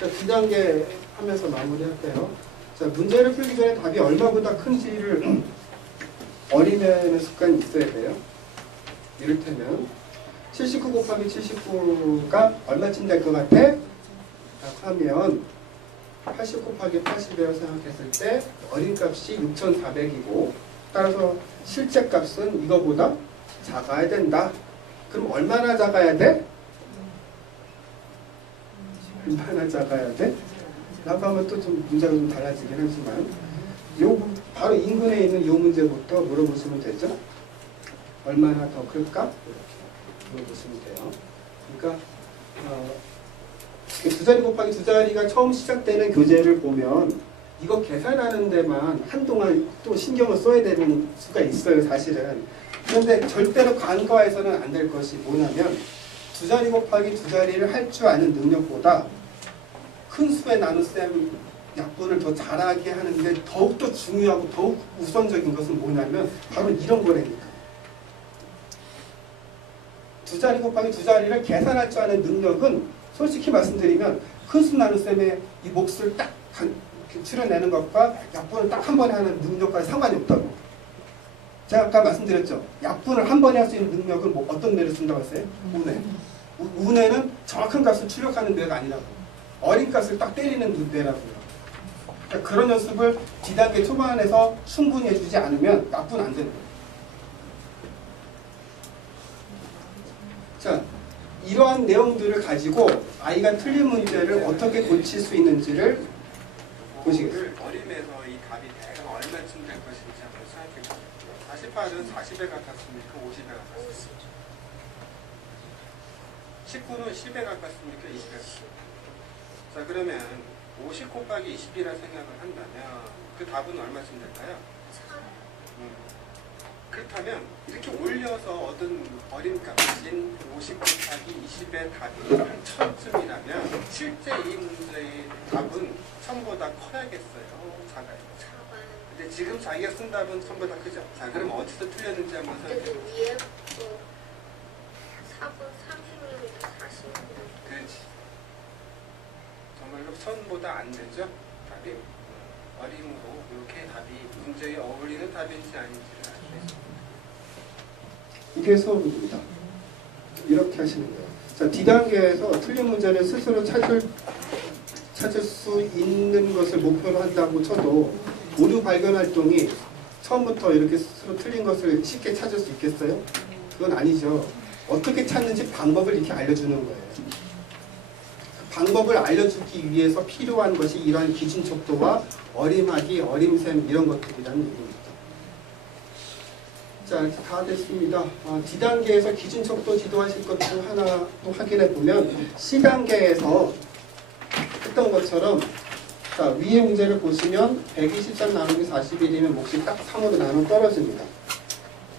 자, 두 단계 하면서 마무리할게요. 자, 문제를 풀기 전에 답이 얼마보다 큰지를 어림해내는 습관이 있어야 돼요. 이를테면 79 곱하기 79가 얼마쯤 될 것 같아? 라고 하면 80 곱하기 80이라고 생각했을 때 어림값이 6400이고 따라서 실제 값은 이거보다 작아야 된다. 그럼 얼마나 작아야 돼? 얼마나 작아야 돼? 라고 하면 또 좀 문제가 좀 달라지긴 하지만 바로 인근에 있는 이 문제부터 물어보시면 되죠. 얼마나 더 클까? 이렇게 물어보시면 돼요. 그러니까 두 자리 곱하기 두 자리가 처음 시작되는 교재를 보면 이거 계산하는 데만 한동안 또 신경을 써야 되는 수가 있어요, 사실은. 그런데 절대로 간과해서는 안 될 것이 뭐냐면 두 자리 곱하기 두 자리를 할 줄 아는 능력보다 큰 수의 나눗셈 약분을 더 잘하게 하는데 더욱더 중요하고 더욱 우선적인 것은 뭐냐면 바로 이런 거라니까. 두 자리 곱하기 두 자리를 계산할 줄 아는 능력은 솔직히 말씀드리면 큰 수 나눗셈의 이 몫을 딱 추려내는 것과 약분을 딱 한 번에 하는 능력과 상관이 없다고. 제가 아까 말씀드렸죠. 약분을 한 번에 할 수 있는 능력은 뭐 어떤 뇌를 쓴다고 했어요? 우뇌. 우뇌는 정확한 값을 출력하는 뇌가 아니라고. 어린 값을 딱 때리는 뇌라고요. 그러니까 그런 연습을 D단계 초반에서 충분히 해주지 않으면 약분 안 되는 거예요. 자, 이러한 내용들을 가지고 아이가 틀린 문제를 어떻게 고칠 수 있는지를 보시겠습니다. 어림에서 이 답이 대강 얼마쯤 될 것인지 한번 생각해 보시죠. 48은 40에 가깝습니까? 50에 가깝습니까? 19는 10에 가깝습니까? 20에 가깝습니까? 자, 그러면 50 곱하기 20이라 생각을 한다면 그 답은 얼마쯤 될까요? 그렇다면 이렇게 올려서 얻은 어림값인 50 곱하기 20의 답이 한 1000쯤이라면 실제 이 문제의 답은 1000보다 커야겠어요? 작아요? 근데 지금 자기가 쓴 답은 1000보다 크죠? 자, 그럼 어디서 틀렸는지 한번 생각해 보세요. 위에 4분 30mm 40mm. 그렇지. 정말로 1000보다 안 되죠? 답이 어림으로 이렇게 답이 문제에 어울리는 답인지 아닌지를 알 수 있습니다. 이게 수업입니다. 이렇게 하시는 거예요. 자, D단계에서 틀린 문제를 스스로 찾을 수 있는 것을 목표로 한다고 쳐도 오류 발견 활동이 처음부터 이렇게 스스로 틀린 것을 쉽게 찾을 수 있겠어요? 그건 아니죠. 어떻게 찾는지 방법을 이렇게 알려주는 거예요. 방법을 알려주기 위해서 필요한 것이 이러한 기준 척도와 어림하기, 어림셈 이런 것들이라는 얘기입니다. 자, 이렇게 다 됐습니다. D단계에서 기준 척도 지도하실 것 중 하나 또 확인해 보면 C단계에서 했던 것처럼 자, 위의 문제를 보시면 123 나누기 41이면 몫이 딱 3으로 나눠 떨어집니다.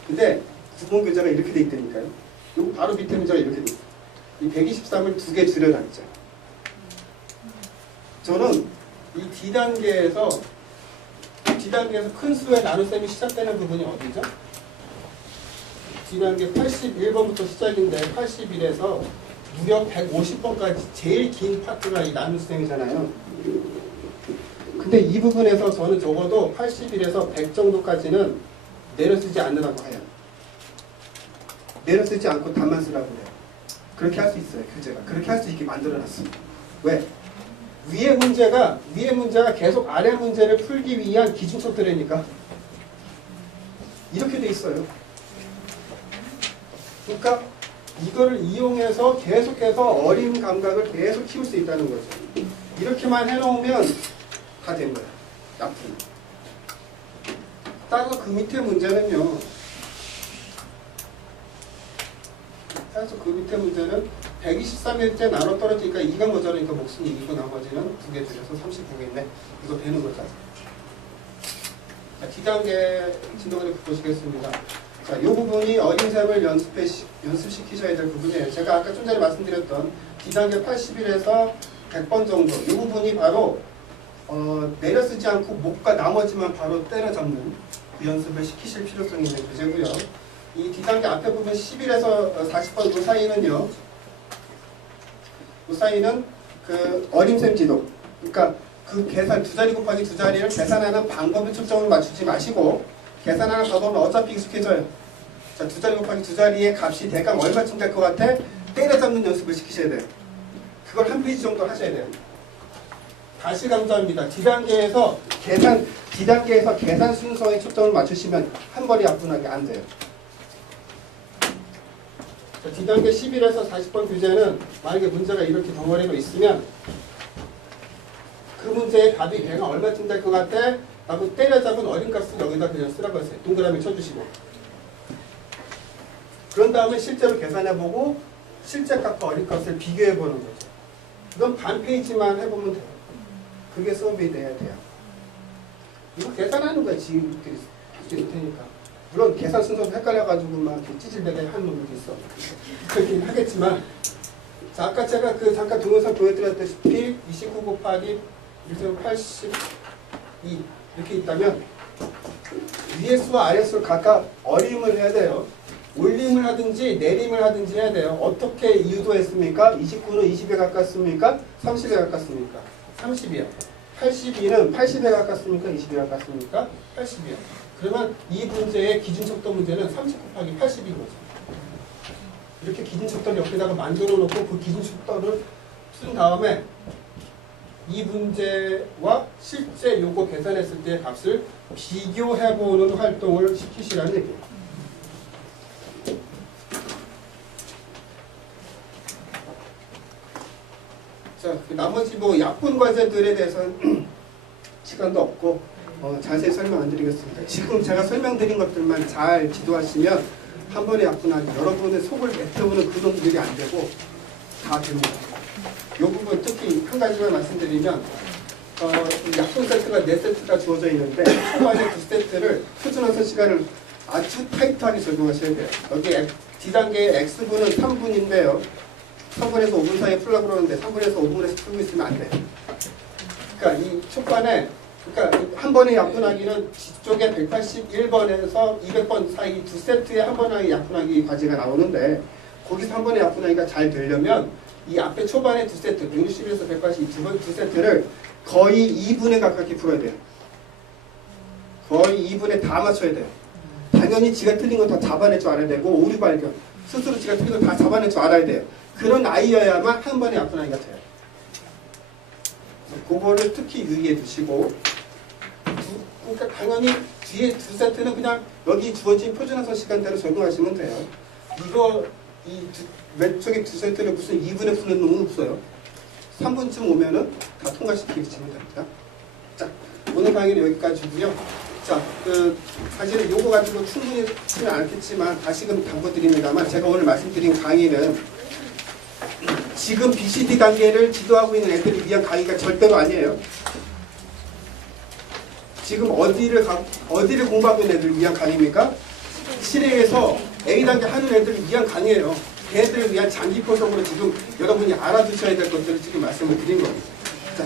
근데 구분 교재가 이렇게 돼 있다니까요. 요 바로 밑에 문제가 이렇게 돼 있어요. 이 123을 두 개 줄여놨죠. 저는 이 D단계에서 큰 수의 나눗셈이 시작되는 부분이 어디죠? D단계 81번부터 시작인데 81에서 무려 150번까지 제일 긴 파트가 이 나눗셈이잖아요. 근데 이 부분에서 저는 적어도 81에서 100 정도까지는 내려쓰지 않으라고 해요. 내려쓰지 않고 답만 쓰라고 해요. 그렇게 할 수 있어요, 교재가. 그렇게 할 수 있게 만들어놨습니다. 왜? 위의 문제가 계속 아래 문제를 풀기 위한 기준 척도라니까. 이렇게 돼 있어요. 그러니까 이거를 이용해서 계속해서 어린 감각을 계속 키울 수 있다는 거죠. 이렇게만 해놓으면 다 된 거예요. 약분. 따라서 그 밑에 문제는요. 따라서 그 밑에 문제는 123일 때 나눠 떨어지니까 2가 모자라니까 몫은 2이고 나머지는 2개 줄여서 39개인데 이거 되는 거죠. 자, D단계 진도를 보시겠습니다. 자, 이 부분이 어림셈을 연습시키셔야 될 부분이에요. 제가 아까 좀 전에 말씀드렸던 D단계 81에서 100번 정도 이 부분이 바로 내려쓰지 않고 목과 나머지만 바로 때려잡는 그 연습을 시키실 필요성이 있는 교재고요. 이 D단계 앞에 보면 11에서 40번 그 사이는요. 그 사이는 그 어림셈 지도. 그러니까 그 계산 두 자리 곱하기 두 자리를 계산하는 방법에 초점을 맞추지 마시고 계산하는 방법은 어차피 익숙해져요. 자, 두 자리 곱하기 두 자리의 값이 대강 얼마쯤 될 것 같아? 때려잡는 연습을 시키셔야 돼요. 그걸 한 페이지 정도 하셔야 돼요. 다시 강조합니다. D단계에서 계산 순서에 초점을 맞추시면 한 번에 약분하기 안 돼요. 자, D단계 11에서 40번 교재는 만약에 문제가 이렇게 덩어리로 있으면 그 문제의 답이 배가 얼마쯤 될 것 같아? 라고 때려잡은 어림값을 여기다 그냥 쓰라고 했어요. 동그라미 쳐주시고. 그런 다음에 실제로 계산해보고 실제 값과 어림값을 비교해보는 거죠. 이건 반 페이지만 해보면 돼요. 그게 수업이 돼야 돼요. 이거 계산하는 거야. 지금들이 할 수 있을 테니까. 물론 계산 순서도 헷갈려가지고 막 이렇게 찌질대게 하는 놈들도 있어. 그렇긴 하겠지만 자, 아까 제가 그 잠깐 동영상 보여드렸다시피 29 곱하기 82 이렇게 있다면 위에 수와 아래 수를 각각 어림을 해야 돼요. 올림을 하든지 내림을 하든지 해야 돼요. 어떻게 유도했습니까? 29는 20에 가깝습니까? 30에 가깝습니까? 30이요. 82는 80에 가깝습니까? 20에 가깝습니까? 80이요. 그러면 이 문제의 기준척도 문제는 30 곱하기 80인 거죠. 이렇게 기준척도를 옆에다가 만들어 놓고 그 기준척도를 쓴 다음에 이 문제와 실제 요거 계산했을 때의 값을 비교해보는 활동을 시키시라는 얘기예요. 자, 나머지 뭐 약분 과제들에 대해서는 시간도 없고 자세히 설명 안 드리겠습니다. 지금 제가 설명드린 것들만 잘 지도하시면 한 번에 약분하기 여러분의 속을 내태우는 그 놈들이 안 되고 다 됩니다. 이 부분 특히 한 가지만 말씀드리면 약분 세트가 4세트가 주어져 있는데 초반에 2세트를 표준화선 시간을 아주 타이트하게 적용하셔야 돼요. 여기 D단계의 X분은 3분인데요. 3분에서 5분 사이에 풀려고 그러는데 3분에서 5분에서 풀고 있으면 안 돼요. 그러니까 이 초반에 그러니까 한 번에 약분하기는 뒤쪽에 181번에서 200번 사이 2세트에 한 번에 약분하기 과제가 나오는데 거기서 한 번에 약분하기가 잘 되려면 이 앞에 초반에 2세트 161에서 182 두 세트를 거의 2분에 가깝게 풀어야 돼요. 거의 2분에 다 맞춰야 돼요. 당연히 지가 틀린 건 다 잡아낼 줄 알아야 되고 오류 발견 스스로 지가 틀린 건 다 잡아낼 줄 알아야 돼요. 그런 아이여야만 한 번에 약분하기가 돼요. 그거를 특히 유의해 두시고 그러니까 당연히 뒤에 2세트는 그냥 여기 주어진 표준화선 시간대로 적용하시면 돼요. 이거 이 왼쪽에 2세트를 무슨 2분에 푸는 놈은 없어요. 3분쯤 오면은 다 통과시키시면 됩니다. 자, 오늘 강의는 여기까지고요. 자, 사실은 요거 가지고 충분히 치는 않겠지만 다시금 당부드립니다만 제가 오늘 말씀드린 강의는 지금 BCD 단계를 지도하고 있는 애들을 위한 강의가 절대로 아니에요. 지금 어디를 공부하고 있는 애들을 위한 강의입니까? 실내에서 A단계 하는 애들을 위한 강의예요. 걔네들을 위한 장기 포석으로 지금 여러분이 알아두셔야 될 것들을 지금 말씀을 드린 겁니다. 자,